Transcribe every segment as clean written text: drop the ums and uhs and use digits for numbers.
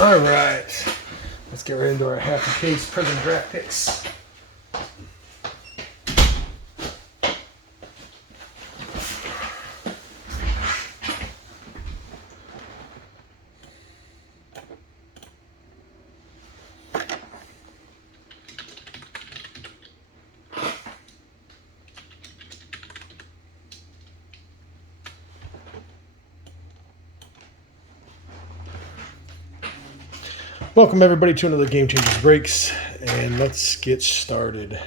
All right, let's get right into our half a case Prizm draft picks. Welcome everybody to another Game Changers Breaks, and let's get started.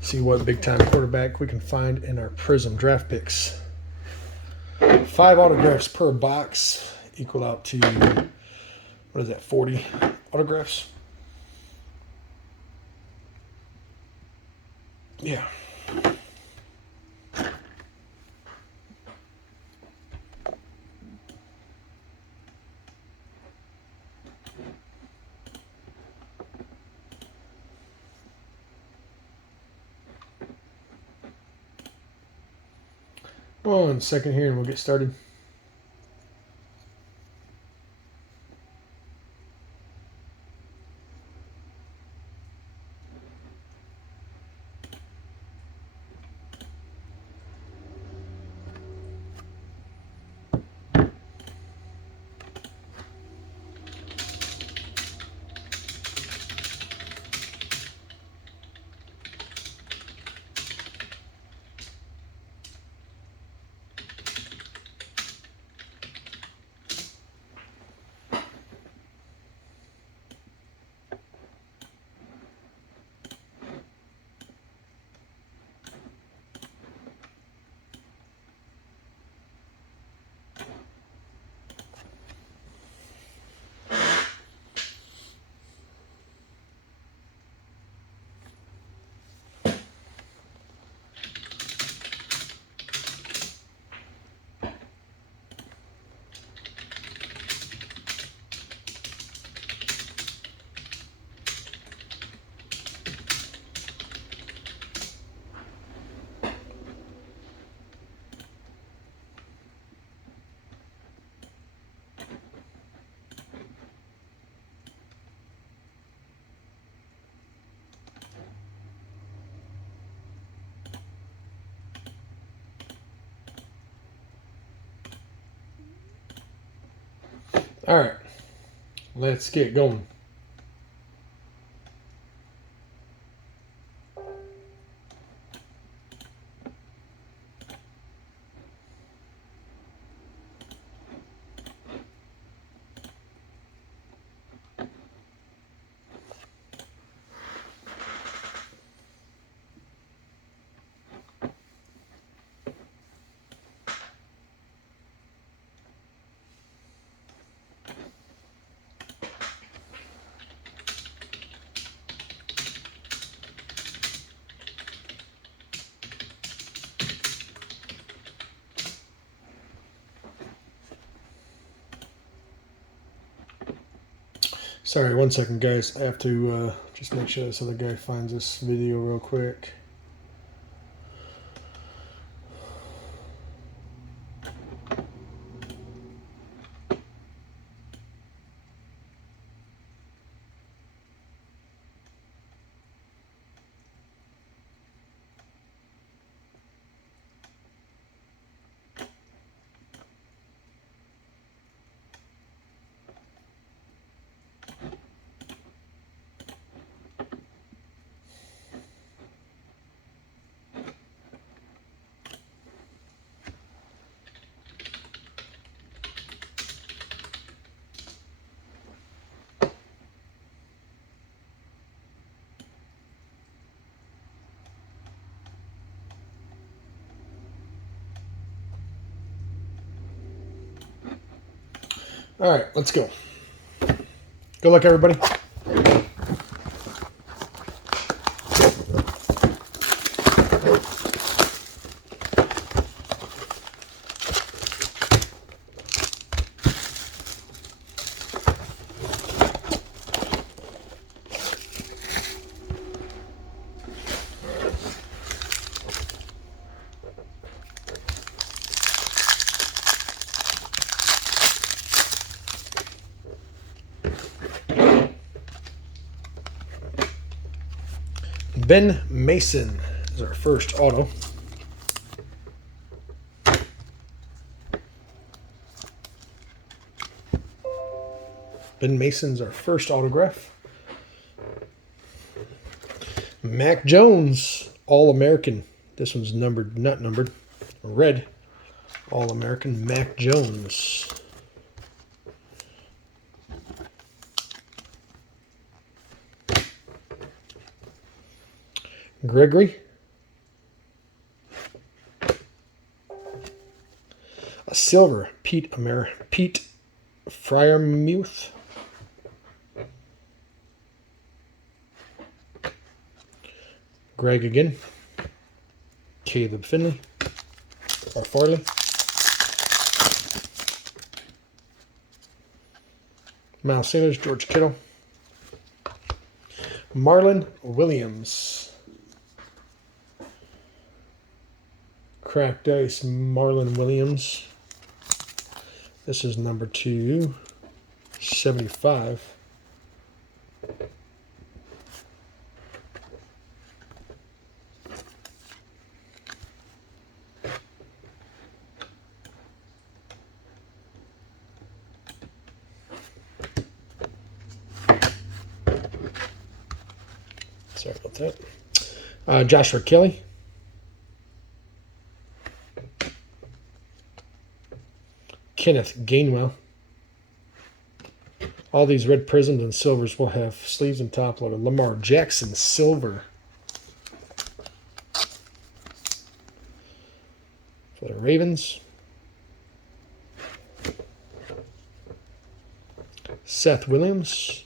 See what big time quarterback we can find in our Prizm draft picks. 5 autographs per box equal out to, what is that, 40 autographs? Yeah. One second here and we'll get started. All right, let's get going. Sorry, 1 second, guys. I have to just make sure this other guy finds this video real quick. All right, let's go. Good luck, everybody. Ben Mason is our first auto. Ben Mason's our first autograph. Mac Jones, All-American. This one's numbered, not numbered. Red. All-American Mac Jones. Gregory. A silver, Pete Fryermuth. Greg again. Caleb Finley. Or Farley. Miles Sanders, George Kittle. Marlon Williams. Cracked ice, Marlon Williams. This is number 275. Sorry about that. Joshua Kelly. Kenneth Gainwell. All these red prisms and silvers will have sleeves and top loaded. Lamar Jackson, silver. For the Ravens. Seth Williams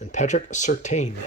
and Patrick Surtain.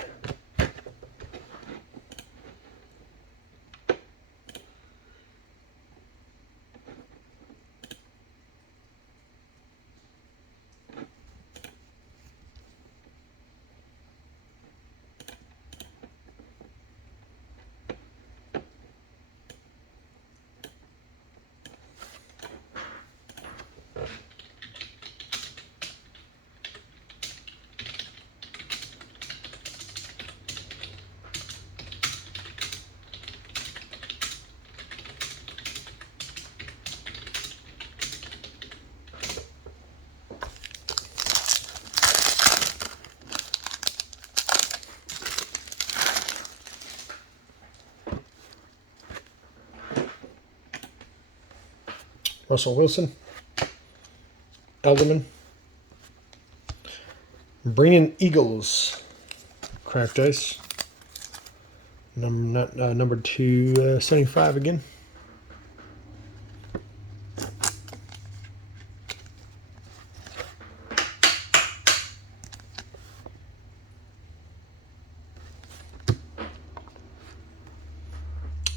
Russell Wilson. Elderman. Bringing Eagles. Cracked ice. Number 275 again.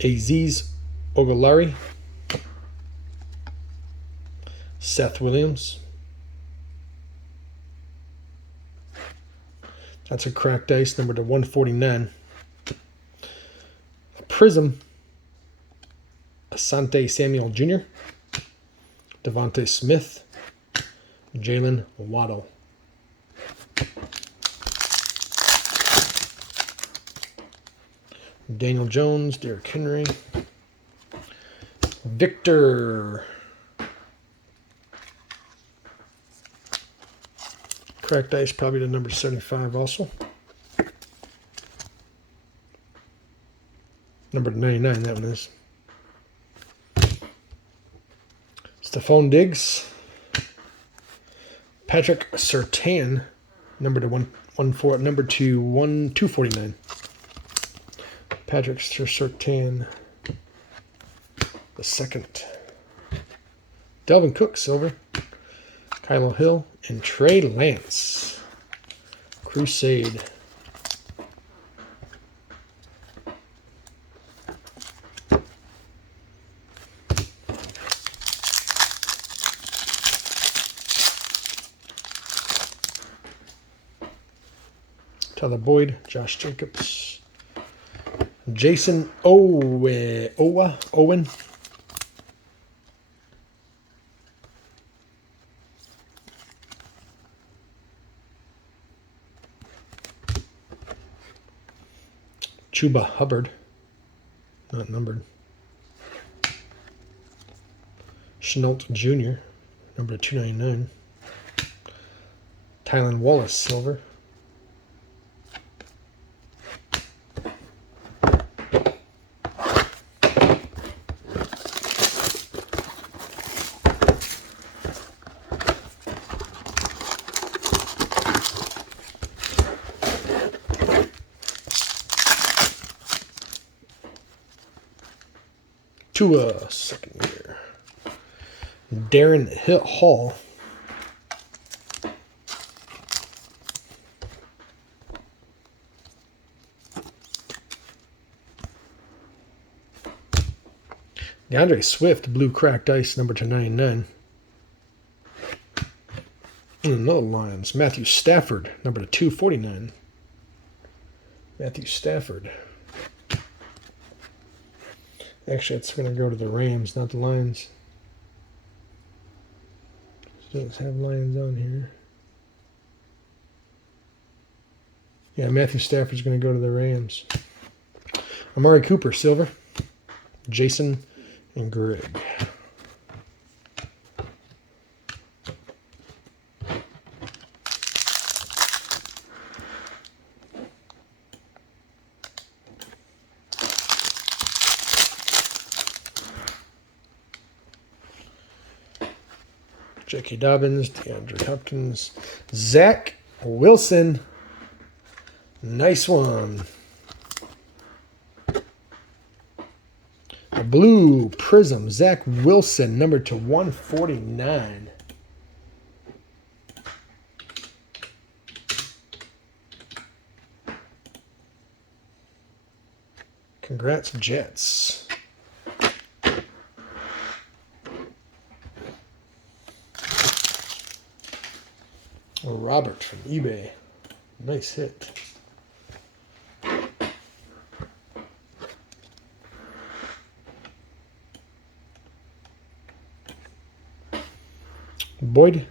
Aziz Ogulari. Seth Williams. That's a cracked ice, number to 149. A Prizm. Asante Samuel Jr. Devontae Smith. Jalen Waddle. Daniel Jones, Derrick Henry. Victor. Cracked ice, probably to number 75 also. Number 99, that one is. Stephon Diggs. Patrick Surtain, number to 249. Patrick Surtain the second. Delvin Cook, silver. Kylo Hill and Trey Lance. Crusade. Tyler Boyd, Josh Jacobs. Jason Owen. Chuba Hubbard, not numbered. Chenault Jr., number 299. Tylan Wallace, silver. Tua, second year. Darren Hall. DeAndre Swift, blue cracked ice, number 299. Another Lions. Matthew Stafford, number 249. Matthew Stafford. Actually, it's going to go to the Rams, not the Lions. Does have Lions on here. Yeah, Matthew Stafford's going to go to the Rams. Amari Cooper, silver. Jason and Greg. J.K. Dobbins, DeAndre Hopkins, Zach Wilson. Nice one. A blue Prizm, Zach Wilson, number to 149. Congrats, Jets. Robert from eBay. Nice hit. Boyd.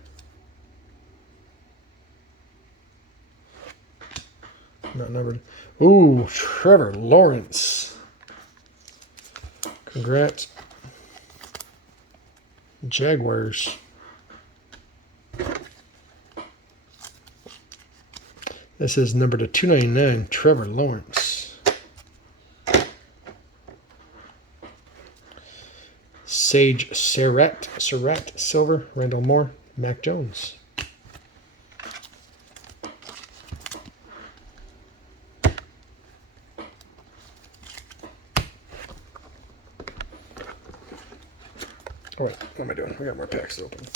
Not numbered. Ooh, Trevor Lawrence. Congrats. Jaguars. This is number to 299, Trevor Lawrence. Sage Surratt, silver, Randall Moore, Mac Jones. Oh wait, what am I doing? We got more packs open.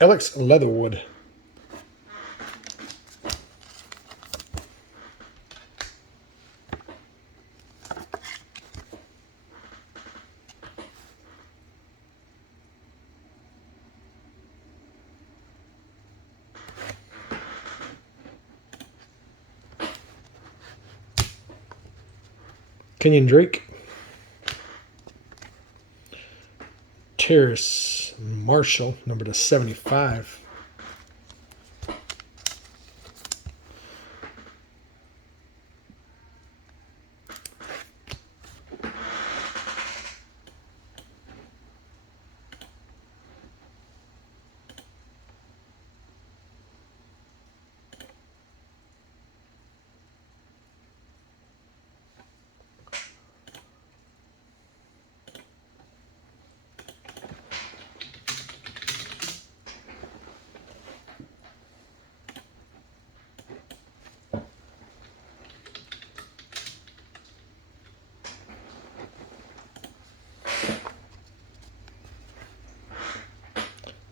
Alex Leatherwood. Kenyon Drake. Terrace Marshall, number to 75.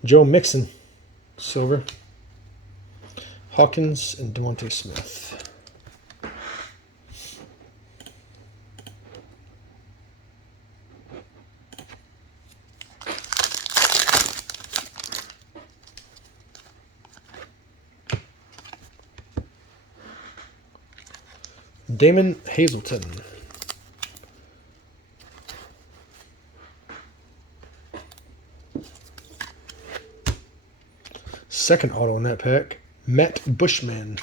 Joe Mixon, silver. Hawkins and Devontae Smith. Damon Hazelton. Second auto in that pack, Matt Bushman.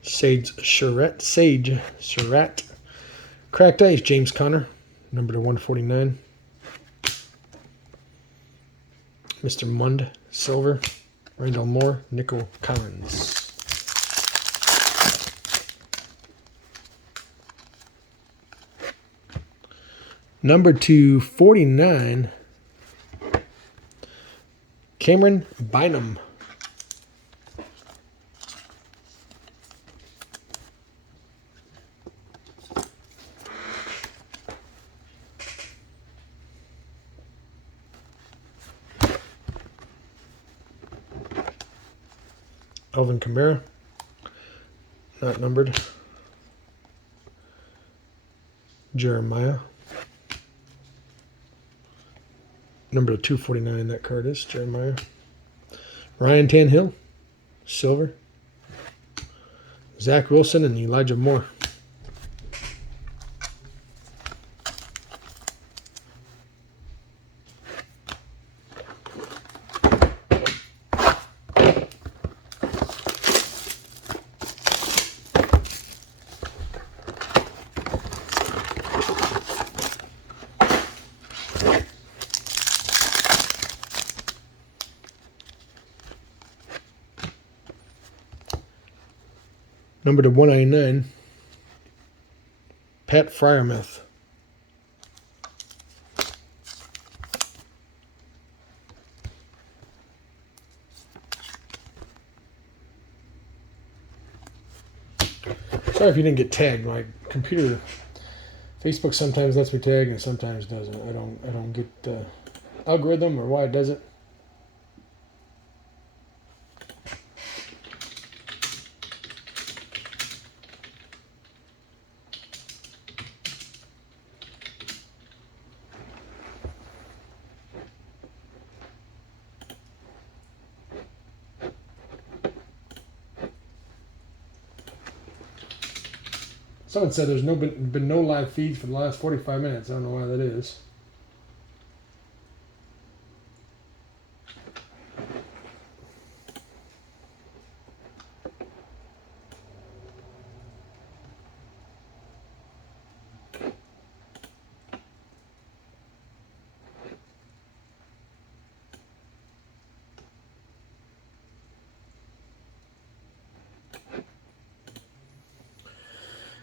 Sage Surratt. Cracked Ice, James Conner, number to 149. Mr. Mund, silver. Randall Moore, Nico Collins. Number 249, Cameron Bynum. Alvin Kamara, not numbered. Jeremiah. Number 249, that card is Jeremiah. Ryan Tannehill, silver. Zach Wilson and Elijah Moore. Number to 199, Pat Fryermuth. Sorry if you didn't get tagged. My computer, Facebook sometimes lets me tag and sometimes doesn't. I don't get the algorithm or why it does it. Someone said there's been no live feeds for the last 45 minutes. I don't know why that is.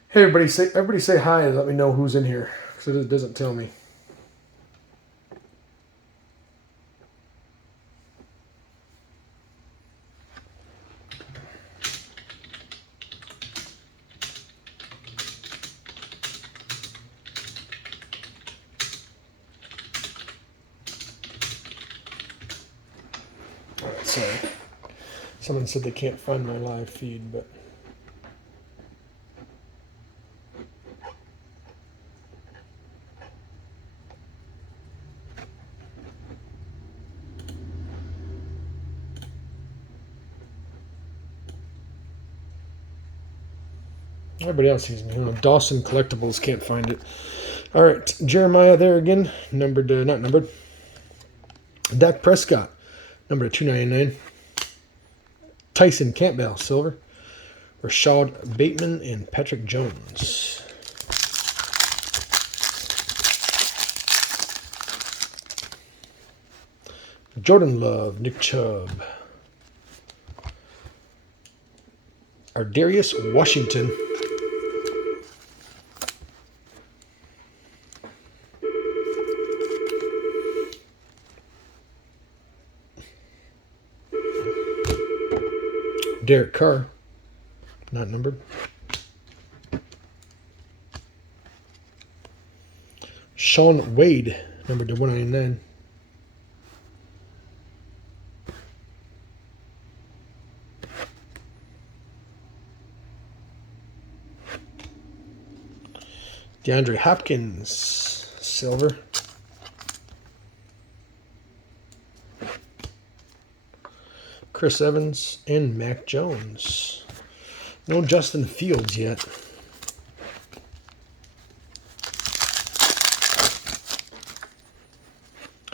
Hey, everybody say hi and let me know who's in here, because it doesn't tell me. All right, sorry. Someone said they can't find my live feed, but... Everybody else sees me. Dawson Collectibles can't find it. All right, Jeremiah there again. Not numbered. Dak Prescott, number 299. Tyson Campbell, silver. Rashad Bateman and Patrick Jones. Jordan Love, Nick Chubb. Ardarius Washington. Derek Carr, not numbered. Sean Wade, numbered to 199. DeAndre Hopkins, silver. Chris Evans, and Mac Jones. No Justin Fields yet.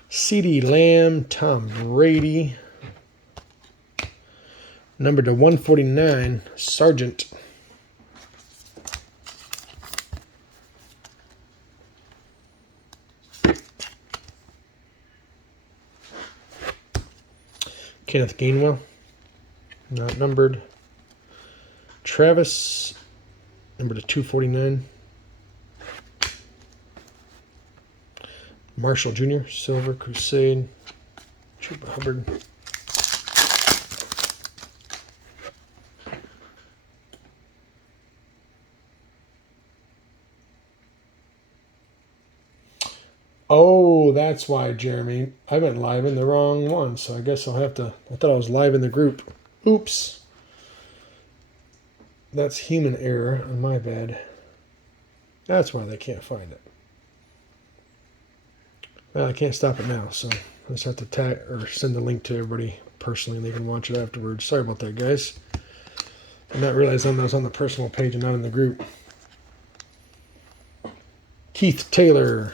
CeeDee Lamb, Tom Brady. Number to 149, Sargent. Kenneth Gainwell, not numbered. Travis, number to 249. Marshall Jr., Silver, Crusade. Chuba Hubbard. Oh, that's why, Jeremy. I went live in the wrong one, so I guess I'll have to... I thought I was live in the group. Oops. That's human error on my bad. That's why they can't find it. Well, I can't stop it now, so I just have to tag or send the link to everybody personally, and they can watch it afterwards. Sorry about that, guys. I not realizing that was on the personal page and not in the group. Keith Taylor.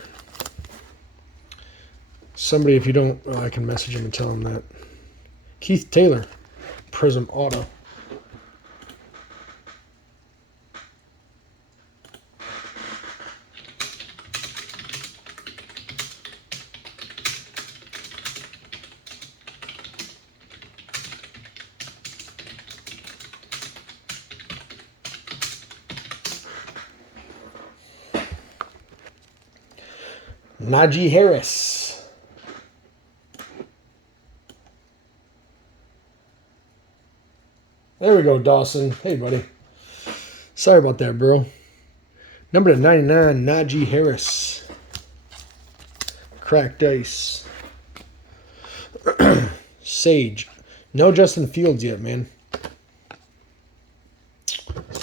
Somebody, if you don't, I can message him and tell him that. Keith Taylor, Prizm Auto. Najee Harris. There we go, Dawson. Hey, buddy. Sorry about that, bro. Number to 99, Najee Harris. Cracked ice. Sage. No Justin Fields yet, man.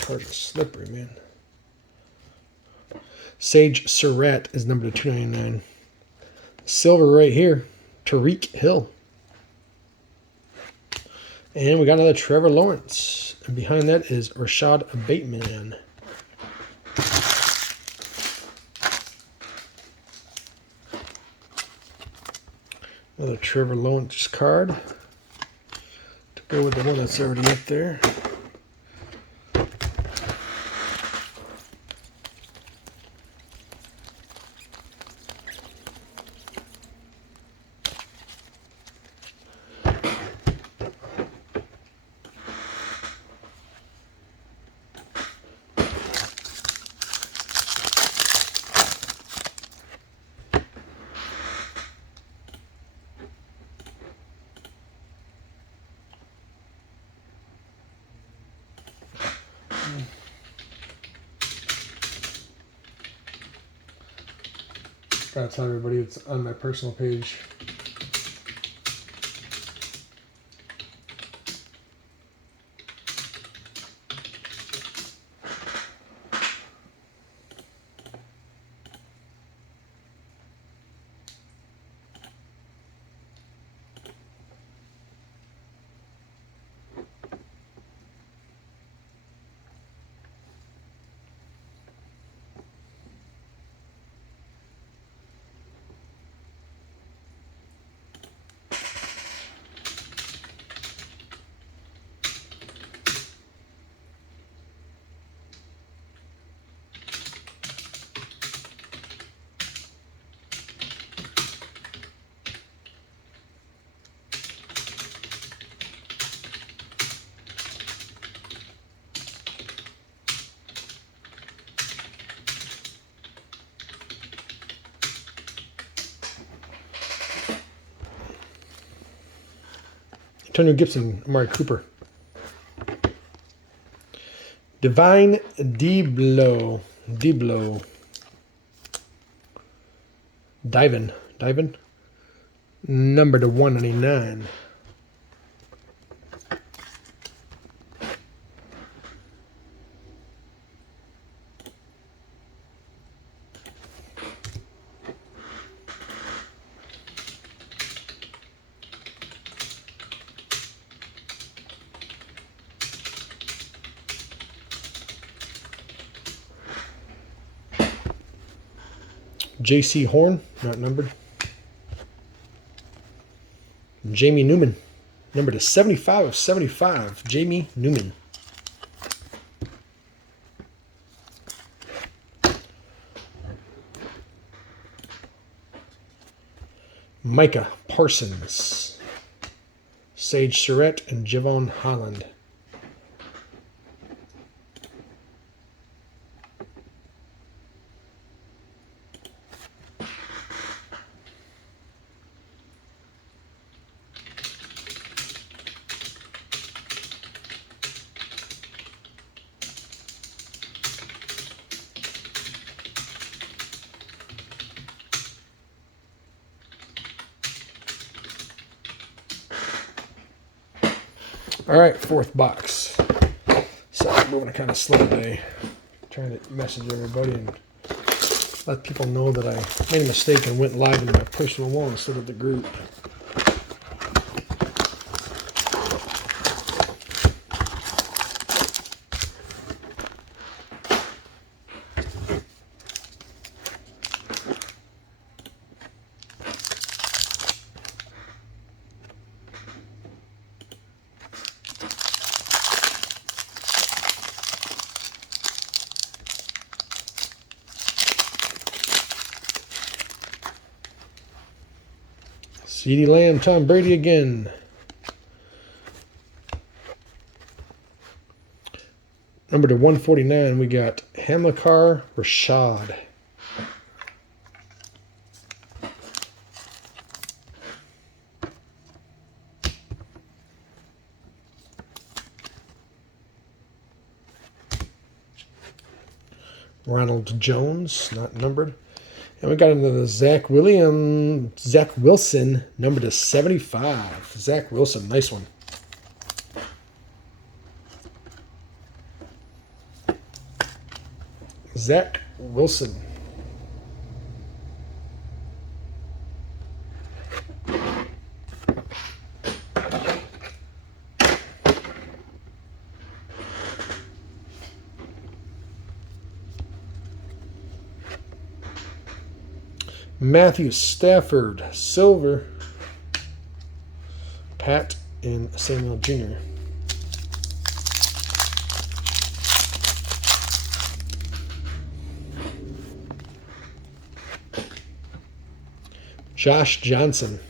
Cards are slippery, man. Sage Surratt is number to 299. Silver right here. Tariq Hill. And we got another Trevor Lawrence. And behind that is Rashad Bateman. Another Trevor Lawrence card. To go with the one that's already up there. Gotta tell everybody it's on my personal page. Antonio Gibson, Amari Cooper. Divine Diblo. Divin. Number to 199. J.C. Horn, not numbered. Jamie Newman, numbered to 75 of 75. Jamie Newman. Micah Parsons, Sage Surratt, and Javon Holland. All right, fourth box. So moving kind of slow today. Trying to message everybody and let people know that I made a mistake and went live in my personal wall instead of the group. CeeDee Lamb, Tom Brady again. Number to 149, we got Hamilcar Rashad. Ronald Jones, not numbered. And we got into the Zach Wilson, number to 75. Zach Wilson, nice one. Zach Wilson. Matthew Stafford, silver. Pat and Samuel Jr. Josh Johnson.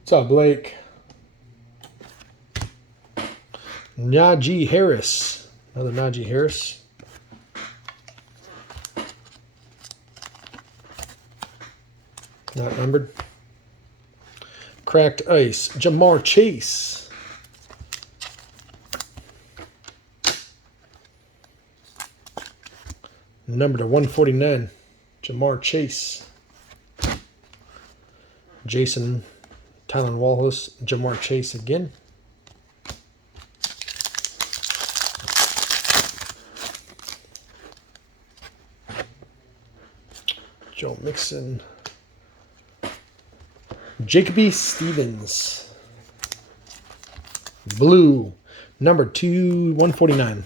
What's up, Blake? Najee Harris. Another Najee Harris. Not numbered. Cracked ice. Jamar Chase. Number to 149. Jamar Chase. Jason Tylan Wallace. Jamar Chase again. Joe Mixon. Jacoby Stevens. Blue. Number 149.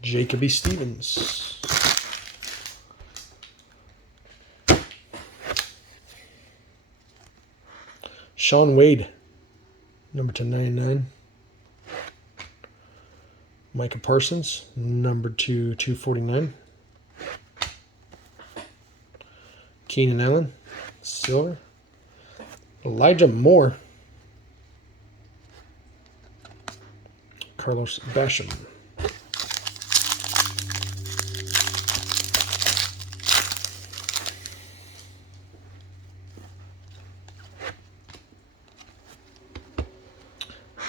Jacoby Stevens. Sean Wade. Number 299. Micah Parsons. Number 249. Keenan Allen, silver. Elijah Moore. Carlos Basham.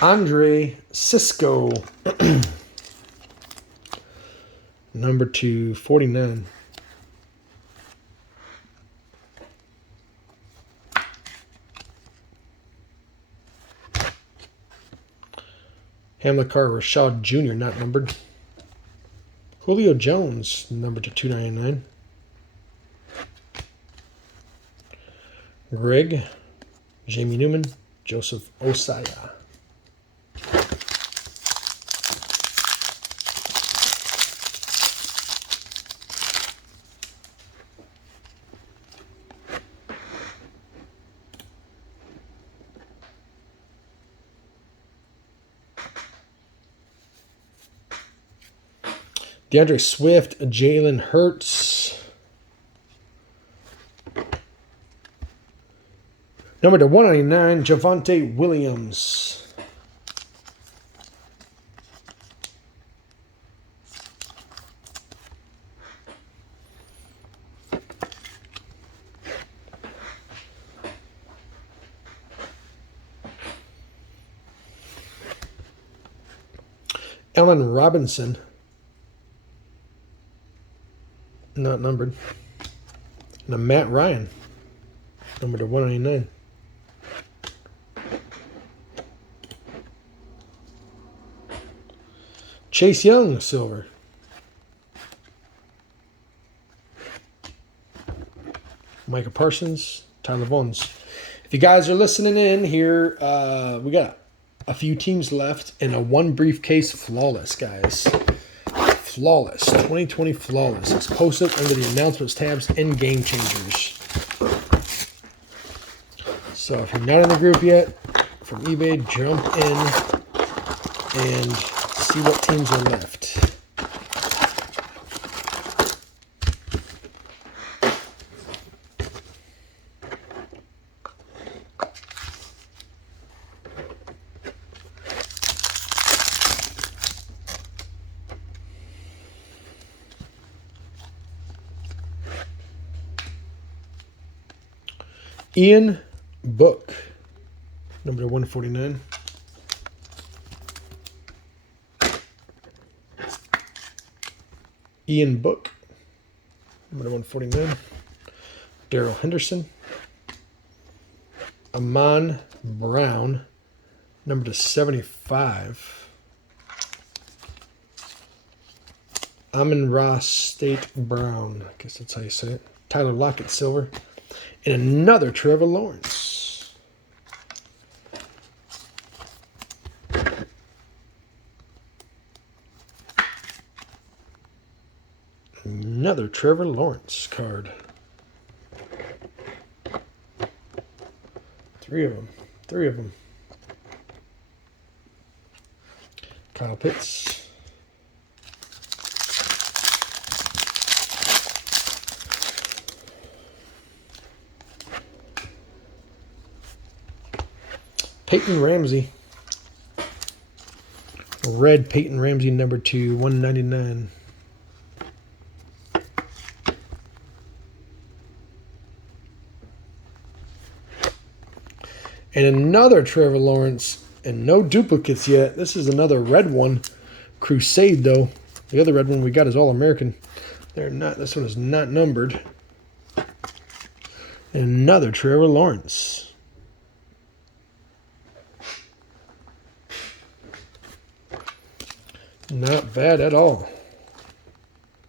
Andre Cisco. Number 249. Hamilcar Rashad Jr. not numbered. Julio Jones numbered to 299. Greg, Jamie Newman, Joseph Osaya. DeAndre Swift, Jalen Hurts. Number to 199, Javonte Williams. Allen Robinson. Not numbered. And a Matt Ryan. Number to 199. Chase Young, silver. Micah Parsons, Tyler Vaughns. If you guys are listening in here, we got a few teams left and a one briefcase flawless, guys. Flawless, 2020 flawless. It's posted under the announcements tabs and game changers. So if you're not in the group yet, from eBay, jump in and see what teams are left. Ian Book, number 149. Ian Book, number 149. Darrell Henderson. Amon Brown, number 75. Amon-Ra State Brown, I guess that's how you say it. Tyler Lockett, silver. And another Trevor Lawrence. Another Trevor Lawrence card. Three of them. Kyle Pitts. Peyton Ramsey. Red Peyton Ramsey, number 2, 199. And another Trevor Lawrence, and no duplicates yet. This is another red one. Crusade, though. The other red one we got is All-American. They're not. This one is not numbered. And another Trevor Lawrence. Not bad at all.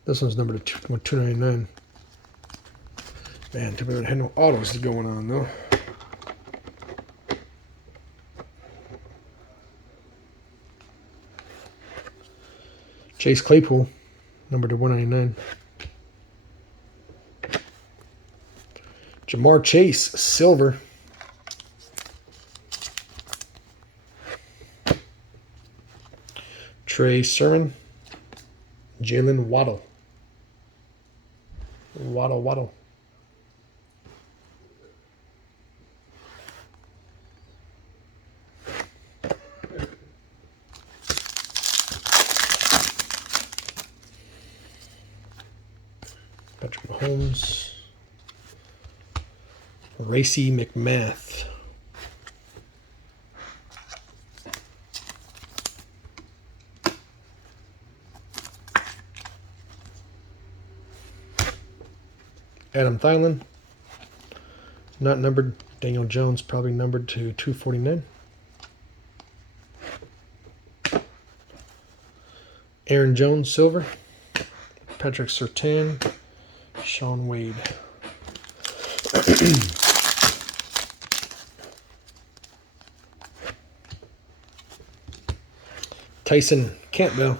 This one's numbered to 299. Man, too bad I had no autos going on, though. Chase Claypool, number to 199. Jamar Chase, silver. Trey Sermon. Jalen Waddle. Waddle. Patrick Mahomes. Racy McMath. Adam Thielen, not numbered. Daniel Jones, probably numbered to 249. Aaron Jones, silver. Patrick Surtain, Sean Wade. Tyson Campbell.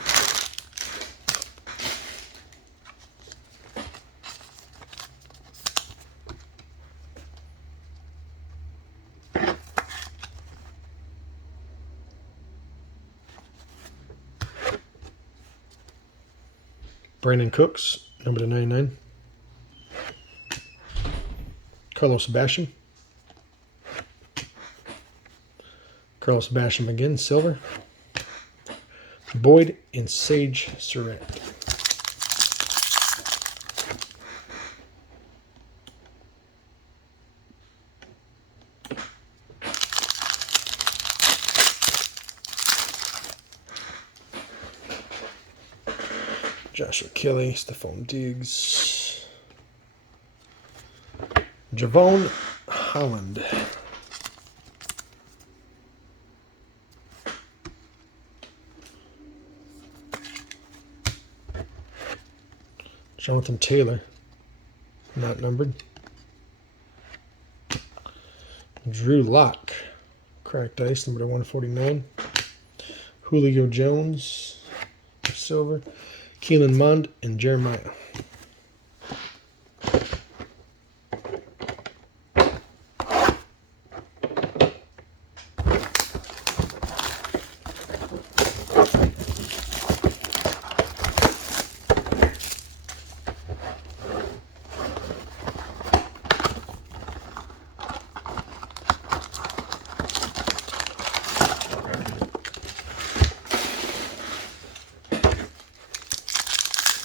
Brandon Cooks, number 99. Carlos Basham. Carlos Basham again, silver. Boyd and Sage Surratt. Joshua Kelly, Stephon Diggs. Javon Holland. Jonathan Taylor, not numbered. Drew Lock, cracked ice, number 149. Julio Jones, silver. Keelan Mond and Jeremiah.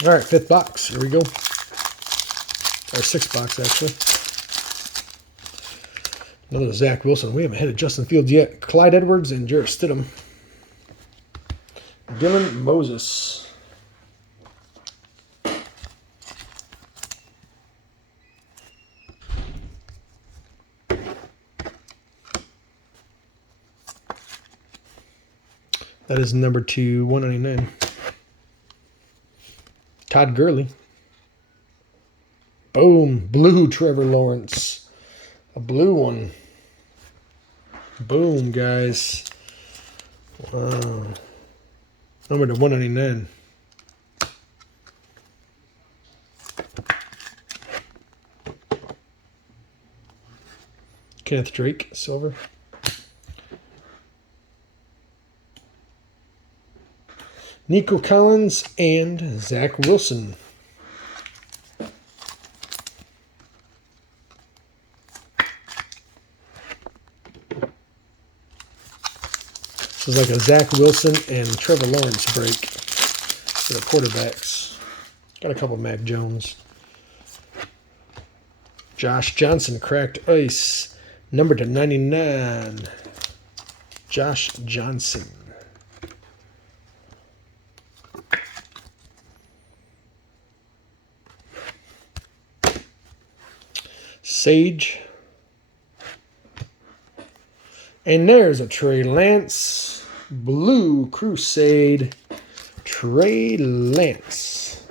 All right, 5th box. Here we go. Or 6th box, actually. Another Zach Wilson. We haven't hit a Justin Fields yet. Clyde Edwards and Jarrett Stidham. Dylan Moses. That is number 2/199. Todd Gurley. Boom. Blue Trevor Lawrence. A blue one. Boom, guys. Wow. Number to 199. Kenneth Drake, silver. Nico Collins and Zach Wilson. This is like a Zach Wilson and Trevor Lawrence break for the quarterbacks. Got a couple Mac Jones. Josh Johnson, cracked ice. Number to 99. Josh Johnson. Sage. And there's a Trey Lance. Blue Crusade. Trey Lance.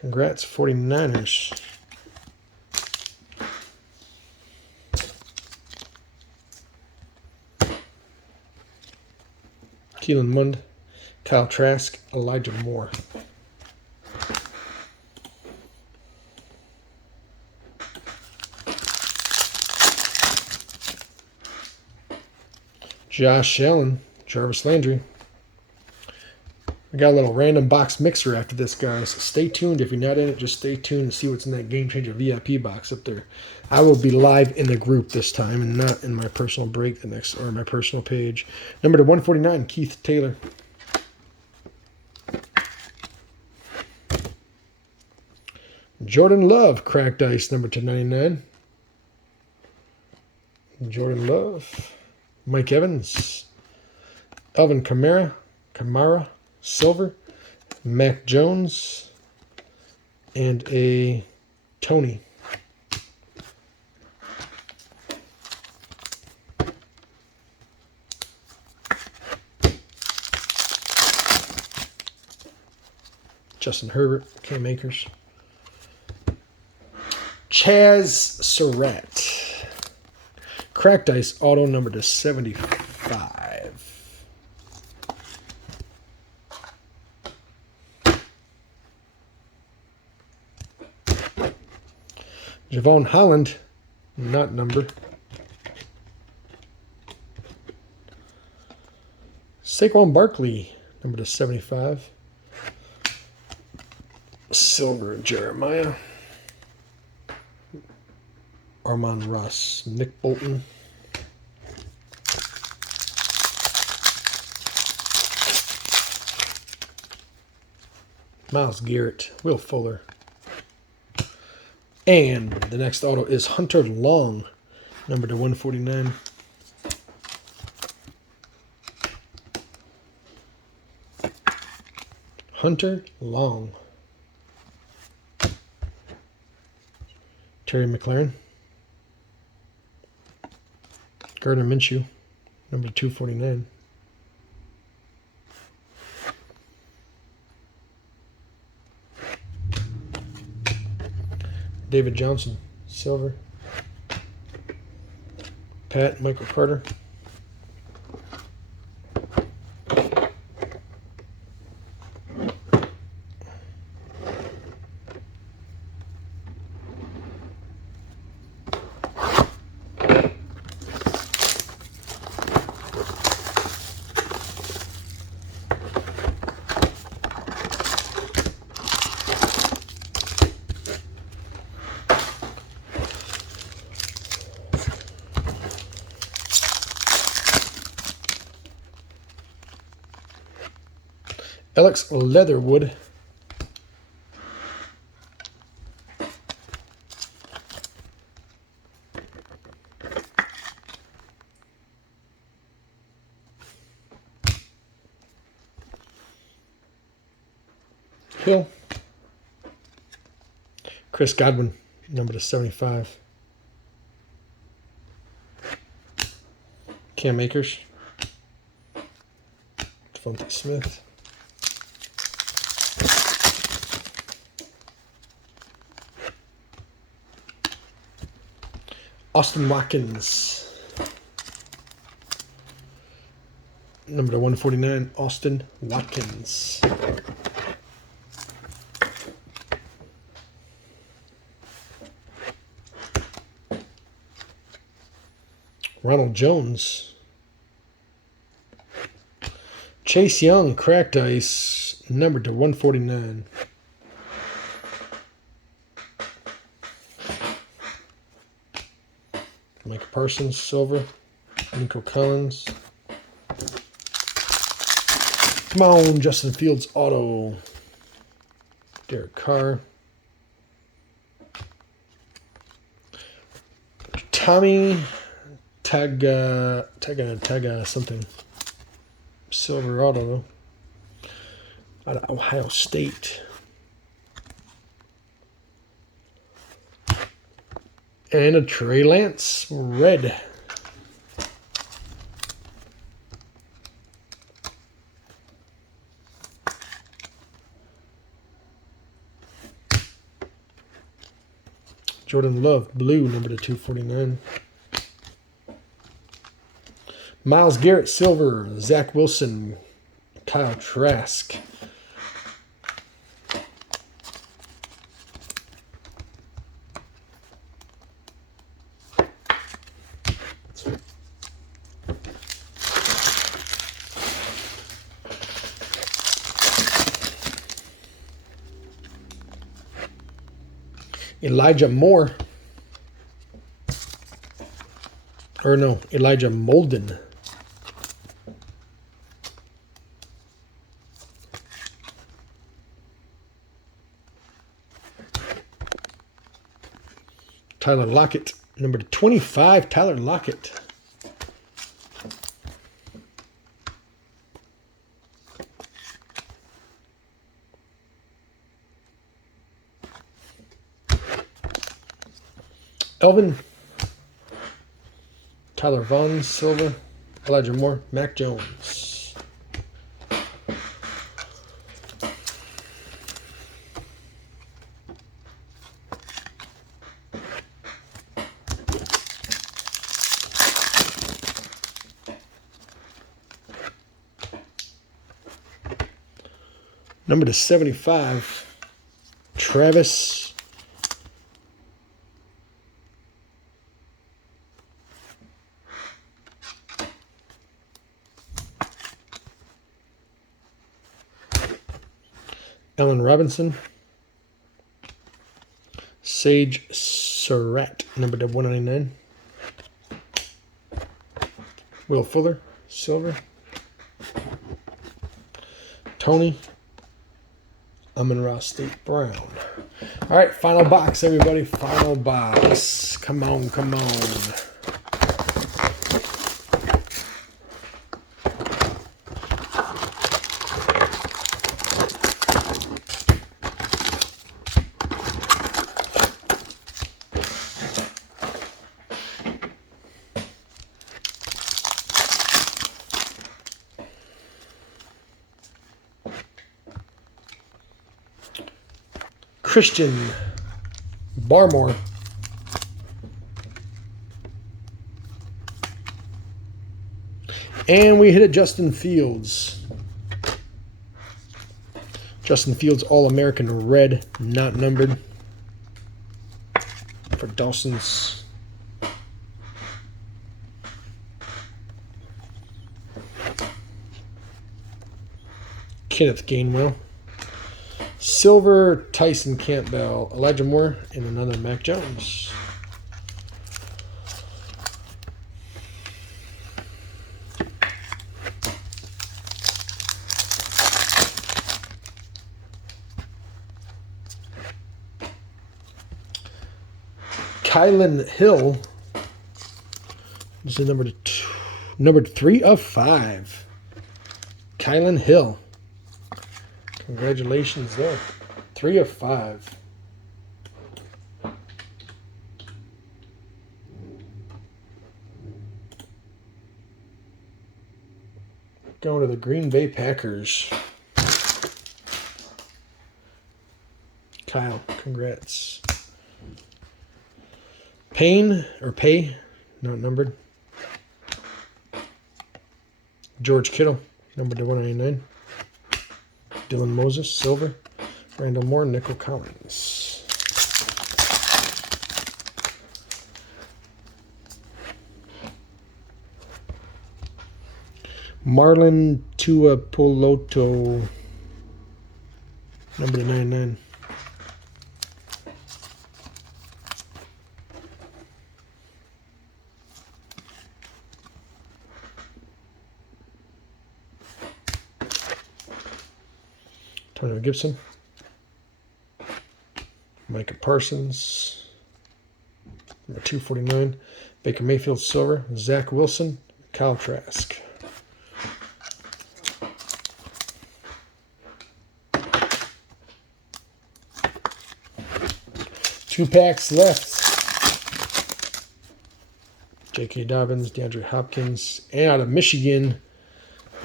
Congrats, 49ers. Keelan Mond, Kyle Trask, Elijah Moore. Josh Allen, Jarvis Landry. We got a little random box mixer after this, guys. Stay tuned. If you're not in it, just stay tuned and see what's in that Game Changer VIP box up there. I will be live in the group this time and not in my personal break or my personal page. Number to 149, Keith Taylor. Jordan Love, cracked ice, number to 99. Jordan Love. Mike Evans. Alvin Kamara, silver. Mac Jones. And a Tony. Justin Herbert, Cam Akers. Chaz Surratt. Cracked Ice auto number to 75. Javon Holland, not number. Saquon Barkley, number to 75. Silver Jeremiah. Armand Ross, Nick Bolton. Myles Garrett, Will Fuller. And the next auto is Hunter Long, number to 149. Hunter Long. Terry McLaurin. Gardner Minshew, number 249. David Johnson, silver. Pat, Michael Carter. Alex Leatherwood. Hill. Chris Godwin, number to 75. Cam Akers. Devontae Smith. Austin Watkins. Number to 149, Austin Watkins. Ronald Jones. Chase Young, cracked ice, numbered to 149. Micah Parsons, silver. Nico Collins. Come on, Justin Fields, auto. Derek Carr. Tommy Taga something. Silver auto, though. Out of Ohio State. And a Trey Lance, red. Jordan Love, blue, number to 249. Myles Garrett, silver. Zach Wilson, Kyle Trask. Elijah Moore. Or no, Elijah Molden. Tyler Lockett, number 25, Tyler Lockett. Elvin, Tyler Vaughn, silver. Elijah Moore, Mac Jones. Number to 75, Travis Allen Robinson, Sage Surratt, number to 199, Will Fuller, silver, Tony Amon-Ra State Brown. All right, final box, everybody. Final box. Come on, come on. Christian Barmore, and we hit it. Justin Fields. Justin Fields, All-American red, not numbered, for Dawson's. Kenneth Gainwell. Silver, Tyson Campbell, Elijah Moore, and another Mac Jones. Kylan Hill. This is number 3 of 5. Kylan Hill. Congratulations there. 3 of 5. Going to the Green Bay Packers. Kyle, congrats. Pay, not numbered. George Kittle, number to 199. Dylan Moses, silver. Randall Moore, Nickel Collins. Marlon Tuapoloto, number 99. Antonio Gibson, Micah Parsons, number 249, Baker Mayfield, silver, Zach Wilson, Kyle Trask. Two packs left. J.K. Dobbins, DeAndre Hopkins, and out of Michigan,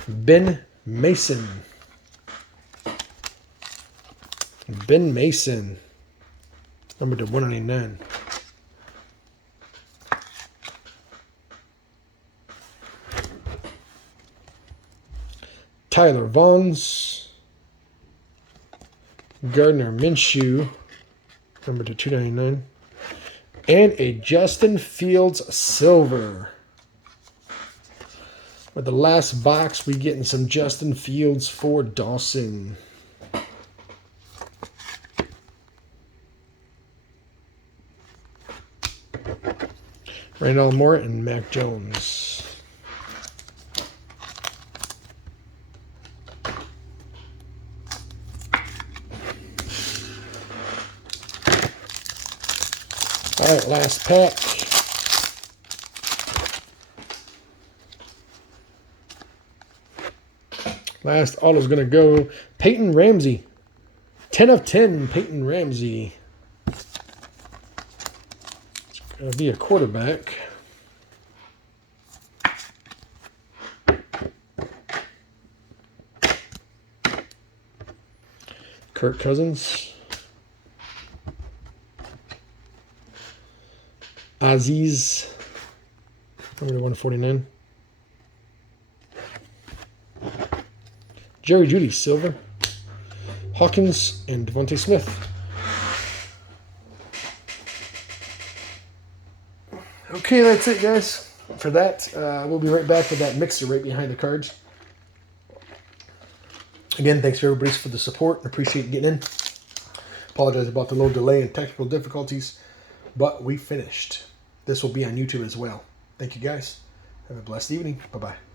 Ben Mason. Ben Mason, number to 199. Tyler Vaughns, Gardner Minshew, number to 299, and a Justin Fields silver. With the last box, we getting some Justin Fields for Dawson. Randall Moore and Mac Jones. All right, last pack. Last auto is going to go Peyton Ramsey. 10 of 10, Peyton Ramsey. Going to be a quarterback. Kirk Cousins. Aziz, number 149. Jerry Jeudy, silver. Hawkins, and Devontae Smith. Okay, that's it, guys. For that, we'll be right back with that mixer right behind the cards. Again, thanks for everybody for the support. Appreciate getting in. Apologize about the little delay and technical difficulties, but we finished. This will be on YouTube as well. Thank you, guys. Have a blessed evening. Bye-bye.